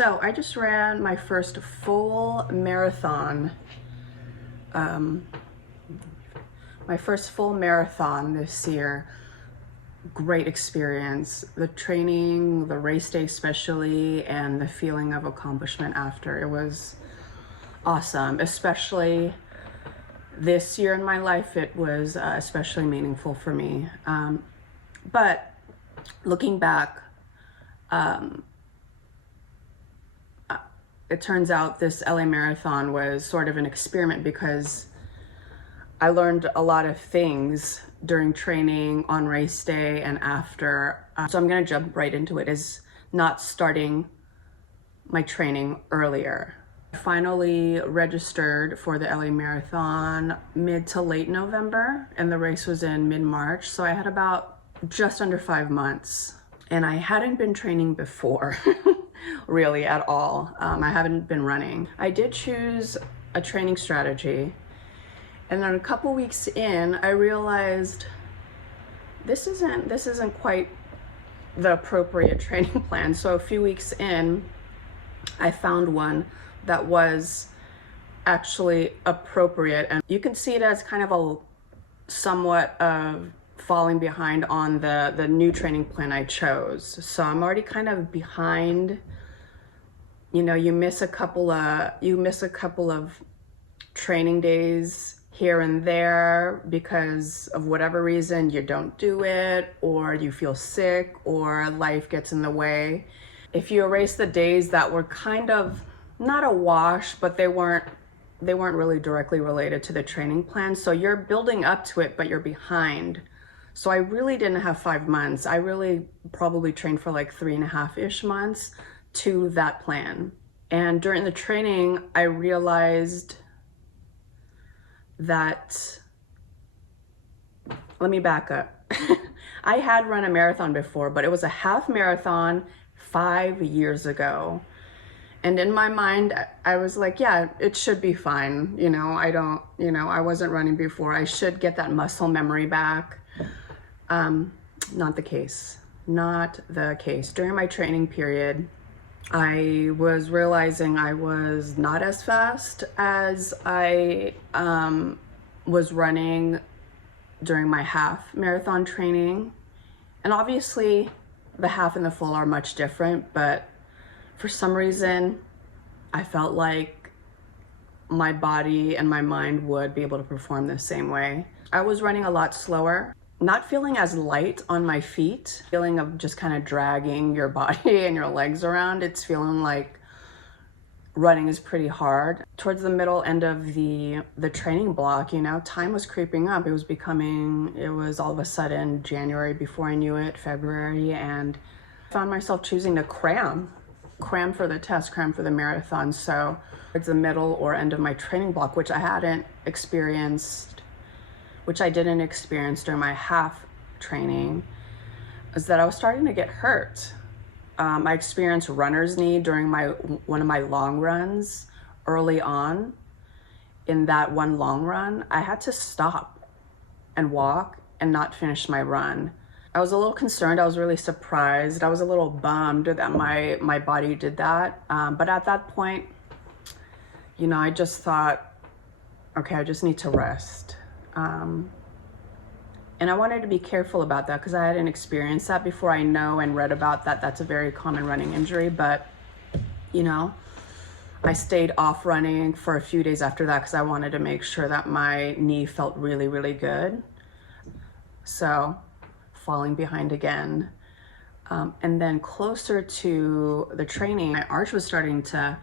So I just ran my first full marathon. My first full marathon this year. Great experience. The training, the race day especially, and the feeling of accomplishment after. It was awesome, especially this year in my life. It was especially meaningful for me. But looking back, it turns out this LA Marathon was sort of an experiment because I learned a lot of things during training, on race day, and after. So I'm gonna jump right into it, is not starting my training earlier. I finally registered for the LA Marathon mid to late November, and the race was in mid-March. So I had about just under 5 months, and I hadn't been training before, really at all. I haven't been running. I did choose a training strategy, and then a couple weeks in, I realized this isn't quite the appropriate training plan. So a few weeks in, I found one that was actually appropriate, and you can see it as kind of a somewhat of falling behind on the new training plan I chose. So I'm already kind of behind. You know, you miss a couple of training days here and there because of whatever reason. You don't do it, or you feel sick, or life gets in the way. If you erase the days that were kind of not a wash, but they weren't really directly related to the training plan, so you're building up to it, but you're behind. So I really didn't have 5 months. I really probably trained for like 3.5-ish months to that plan. And during the training, I realized that, let me back up. I had run a marathon before, but it was a half marathon 5 years ago. And in my mind, I was like, yeah, it should be fine. I wasn't running before. I should get that muscle memory back. Not the case. Not the case. During my training period, I was realizing I was not as fast as I was running during my half marathon training. And obviously, the half and the full are much different, but for some reason, I felt like my body and my mind would be able to perform the same way. I was running a lot slower, not feeling as light on my feet, feeling of just kind of dragging your body and your legs around. It's feeling like running is pretty hard. Towards the middle end of the training block, time was creeping up. It was all of a sudden January before I knew it, February, and I found myself choosing to cram for the test, cram for the marathon. So towards the middle or end of my training block, which I didn't experience during my half training, is that I was starting to get hurt. I experienced runner's knee during one of my long runs early on. In that one long run, I had to stop and walk and not finish my run. I was a little concerned. I was really surprised. I was a little bummed that my body did that. But at that point, I just thought, okay, I just need to rest. And I wanted to be careful about that because I hadn't experienced that before. I know and read about that. That's a very common running injury, but I stayed off running for a few days after that because I wanted to make sure that my knee felt really, really good. So falling behind again. And then closer to the training, my arch was starting to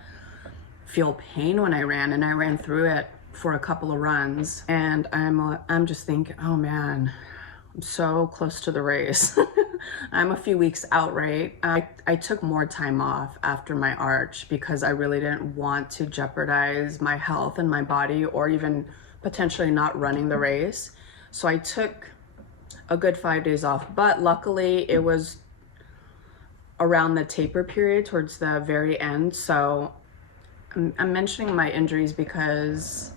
feel pain when I ran, and I ran through it for a couple of runs, and I'm just thinking, oh man, I'm so close to the race. I'm a few weeks out, right? I took more time off after my arch because I really didn't want to jeopardize my health and my body, or even potentially not running the race. So I took a good 5 days off, but luckily it was around the taper period towards the very end. So I'm mentioning my injuries because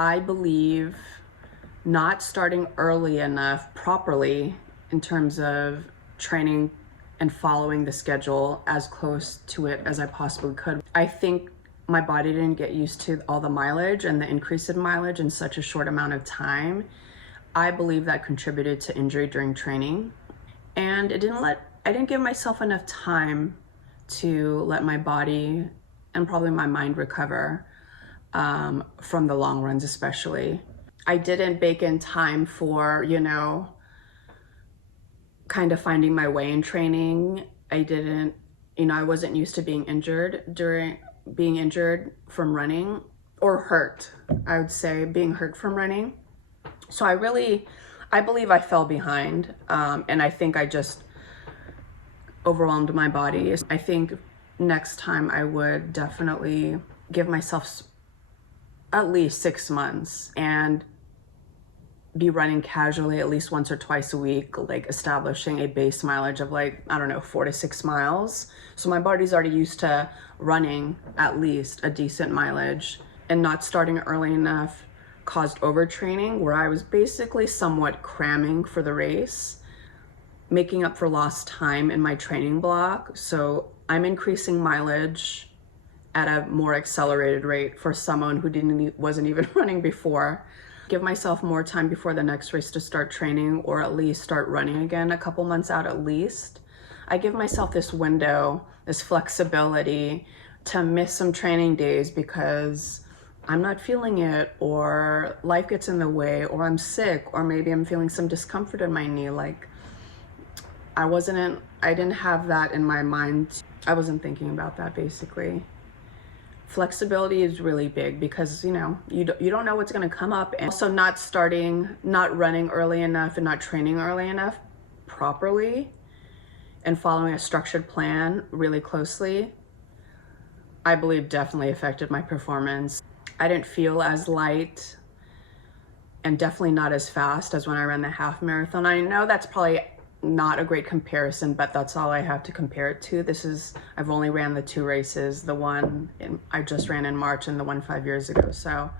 I believe not starting early enough properly in terms of training and following the schedule as close to it as I possibly could. I think my body didn't get used to all the mileage and the increase in mileage in such a short amount of time. I believe that contributed to injury during training. And I didn't give myself enough time to let my body and probably my mind recover from the long runs especially. I didn't bake in time for, kind of finding my way in training. I wasn't used to being injured from running, or hurt, I would say, being hurt from running. So I believe I fell behind, and I think I just overwhelmed my body. I think next time I would definitely give myself at least 6 months and be running casually at least once or twice a week, like establishing a base mileage of 4 to 6 miles. So my body's already used to running at least a decent mileage, and not starting early enough caused overtraining where I was basically somewhat cramming for the race, making up for lost time in my training block. So I'm increasing mileage at a more accelerated rate for someone who wasn't even running before. Give myself more time before the next race to start training, or at least start running again a couple months out at least. I give myself this window, this flexibility to miss some training days because I'm not feeling it, or life gets in the way, or I'm sick, or maybe I'm feeling some discomfort in my knee. I didn't have that in my mind. I wasn't thinking about that basically. Flexibility is really big because, you don't know what's going to come up. And also not running early enough and not training early enough properly and following a structured plan really closely, I believe definitely affected my performance. I didn't feel as light and definitely not as fast as when I ran the half marathon. I know that's probably not a great comparison, but that's all I have to compare it to. I've only ran the 2 races, the one I just ran in March and the one 5 years ago. So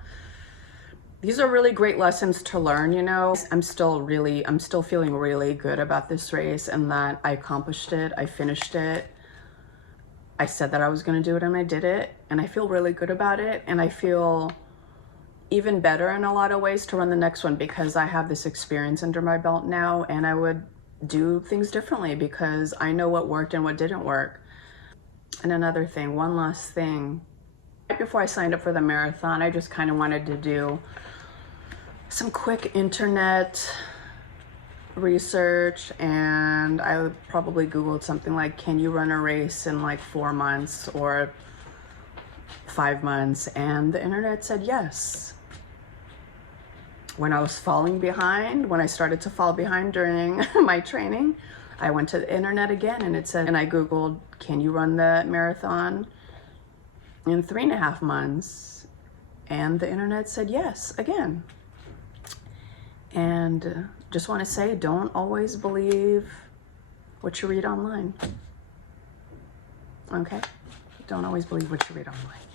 these are really great lessons to learn, I'm still feeling really good about this race, and that I accomplished it. I finished it. I said that I was going to do it, and I did it, and I feel really good about it. And I feel even better in a lot of ways to run the next one because I have this experience under my belt now, and I would do things differently because I know what worked and what didn't work. And another thing, one last thing. Right before I signed up for the marathon, I just kind of wanted to do some quick internet research, and I probably Googled something like, can you run a race in 4 months or 5 months? And the internet said yes. When I was falling behind, when I started to fall behind during my training, I went to the internet again, and and I Googled, can you run the marathon in 3.5 months? And the internet said yes again. And just want to say, don't always believe what you read online. Okay? Don't always believe what you read online.